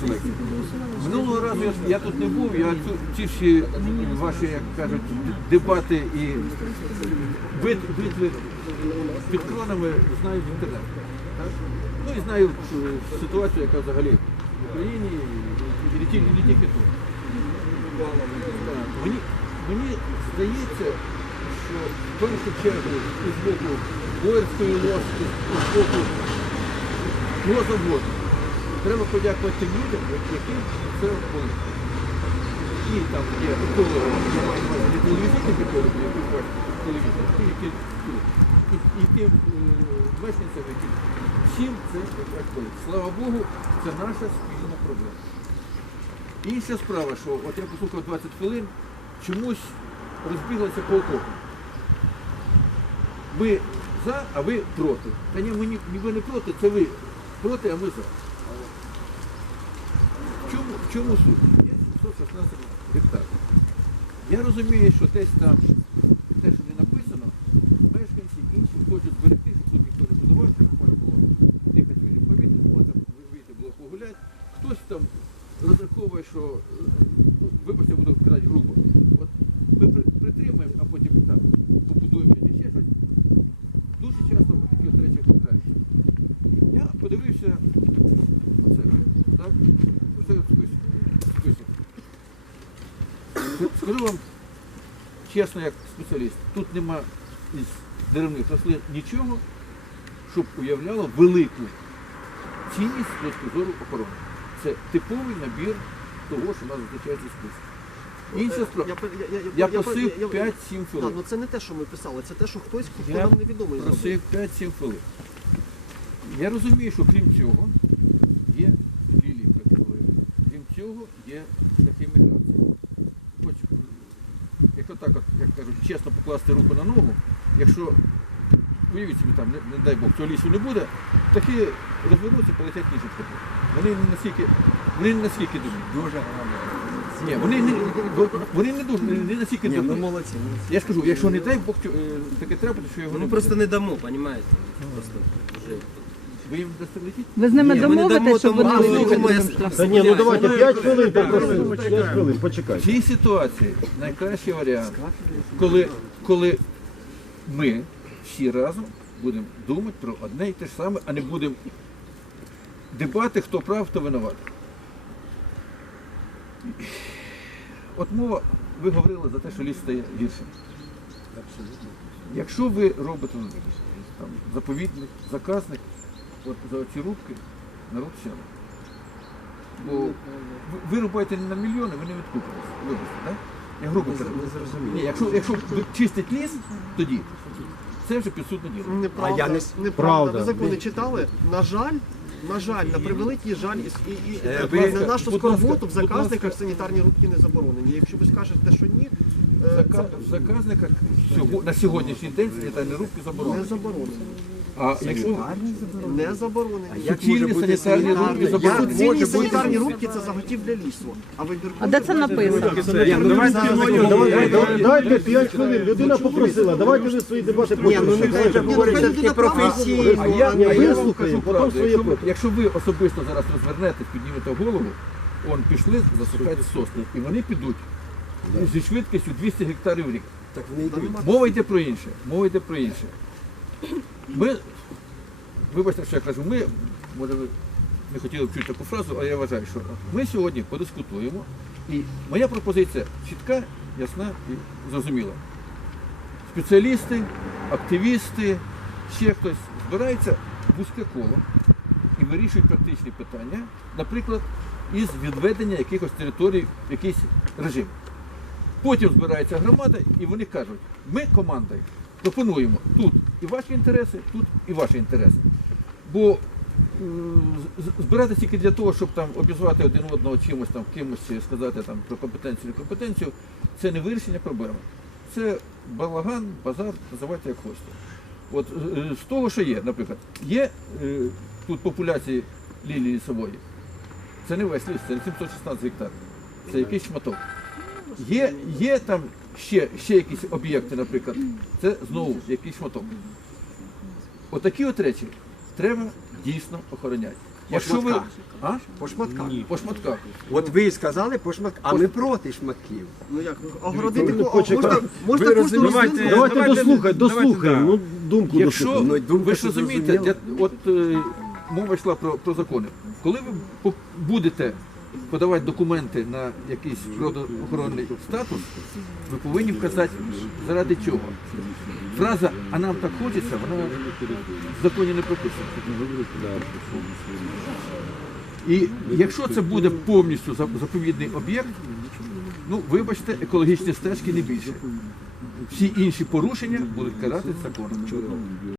селекції. Минулого разу я, я тут не був, я цю, ці всі ваші, як кажуть, дебати і бит, битви під кронами знаю в інтернеті. так? Ну і знаю е, ситуацію, яка взагалі в Україні і, не тільки- не тільки тут. Мені, мені здається, що в першу чергу і з боку Боярської лоски, і з боку кого завгодно. Треба подякувати людям, які це робили. І там є екологи, телевізійні екологи, які телевізорі, ті, які. І, тим е, які всім це якраз. Слава Богу, це наша спільна проблема. Інша справа, що от я послухав 20 хвилин, чомусь розбіглася по окопу. Ви за, а ви проти. Та ні, ми ні, не проти, це ви проти, а ми за. В чому, в чому суть? Є 716 гектарів. Я розумію, що десь там те, що не написано, мешканці інші хочуть зберегти, щоб тут ніхто не будував, щоб можна було дихати вільним повітрям, можна вийти було погуляти. Хтось там розраховує, що, ну, вибачте, буду казати грубо. От ми при- притримаємо, а потім там побудуємо чи ще щось. Дуже часто такі от речі трапляються. Я подивився оце, так? Оце от список. список. Скажу вам чесно, як спеціаліст, тут нема із деревних рослин нічого, щоб уявляло велику цінність з точки зору охорони. Це типовий набір того, що у нас зустрічається список. Інша справа. Я просив 5-7 Да, хвилин. ну це не те, що ми писали, це те, що хтось, хто Я нам невідомий зробив. Просив 5-7 хвилин. Я розумію, що крім цього є лілії. Крім цього є якщо так, от, як кажуть, чесно покласти руку на ногу, якщо уявіть собі там, не, не дай Бог, цього лісу не буде, такі розвернуться, полетять ніж птахи. Вони не настільки, вони не настільки думають. Дуже гарно. Ні, вони не, вони не дуже, не настільки Ні, ми думають. молодці. молодці. Я ж кажу, якщо не дай Бог цю- е, таке трапиться, що його Ну не ми просто не дамо, розумієте? Просто вже. Ви їм дасте летіти? Ви з ними Ні, ми не дамо, щоб тому вони Та Та ні, ну давайте 5 хвилин попросили. 5 хвилин, В почекайте. цій ситуації найкращий варіант, коли, коли ми всі разом будемо думати про одне і те ж саме, а не будемо дебати, хто прав, хто винуват. От мова, ви говорили за те, що ліс стає гіршим. Якщо ви робите там, заповідник, заказник, от за ці рубки народ сяде. Бо ви, ви рубаєте не на мільйони, ви не відкупитесь. Вибачте, так? Я грубо кажу. Ні, якщо, якщо чистить ліс, тоді це вже підсудне діло. Неправда, А я не- неправда. Правда. Ви закони читали? На жаль, на жаль, на превеликий жаль, і, і, і Е, ви- на нашу будь ласка, скорботу в будь заказниках ласка. санітарні рубки не заборонені. Якщо ви скажете, що ні, е, Зака- В заказниках сього- на сьогоднішній день санітарні рубки не заборонені. заборонені. А якщо Не заборонені. суцільні санітарні рубки заборонені, Суцільні санітарні рубки це заготівля лісу. А вибіркові А де це написано? Дайте 5 хвилин. Людина попросила. Давайте ви свої дебати Ні, ну нехай вже говорить такі професійно. А я, а я вам вислухаємо, кажу потім правду. своє Якщо, ви- питання. якщо ви особисто зараз розвернете, піднімете голову, он пішли засухати сосни, і вони підуть зі швидкістю 200 гектарів в рік. Так йдуть. Мова йде про інше. Мова йде про інше. Ми, вибачте, що я кажу, ми, може ви не хотіли б чути таку фразу, але я вважаю, що ми сьогодні подискутуємо. І моя пропозиція чітка, ясна і зрозуміла. Спеціалісти, активісти, ще хтось збираються в вузьке коло і вирішують практичні питання, наприклад, із відведення якихось територій в якийсь режим. Потім збирається громада і вони кажуть, ми командою пропонуємо тут і ваші інтереси, тут і ваші інтереси. Бо е, збирати тільки для того, щоб там обізвати один одного чимось там, кимось сказати там про компетенцію, не компетенцію, це не вирішення проблеми. Це балаган, базар, називайте як хочете. От е, з того, що є, наприклад, є е, тут популяції лілії лісової. Це не весь ліс, це не 716 гектарів. Це якийсь шматок. Є, є там ще, ще якісь об'єкти, наприклад, це знову якийсь шматок. Отакі от речі треба дійсно охороняти. Якщо ви шматках. а? По шматках. по шматках. От ви сказали по шматках, а ми проти шматків. Ну як, огородити Ну, можна, можна Ви кожну рослинку. Давайте давайте- дослухайте, давайте, да. Ну, думку Якщо дослухаємо. Ну, думка ви ж розумієте, зрозуміла. от е, мова йшла про, про закони. Коли ви по- будете подавати документи на якийсь природоохоронний статус, ви повинні вказати заради чого. Фраза А нам так хочеться, вона в законі не прописана. І якщо це буде повністю заповідний об'єкт, ну вибачте, екологічні стежки не більше. Всі інші порушення будуть каратися законом.